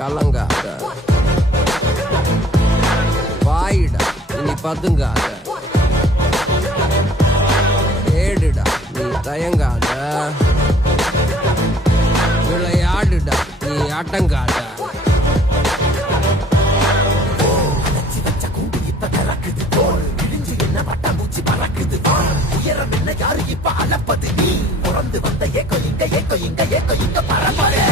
கலங்காத, வாயிடா இனி பதுங்காத, ஏடுடா நீ தயங்காத, விளையாடுடா நீ அடங்காத. யாரு இப்ப அளப்பது நீ பிறந்து வந்த ஏக்கோ இங்க பரம்பரை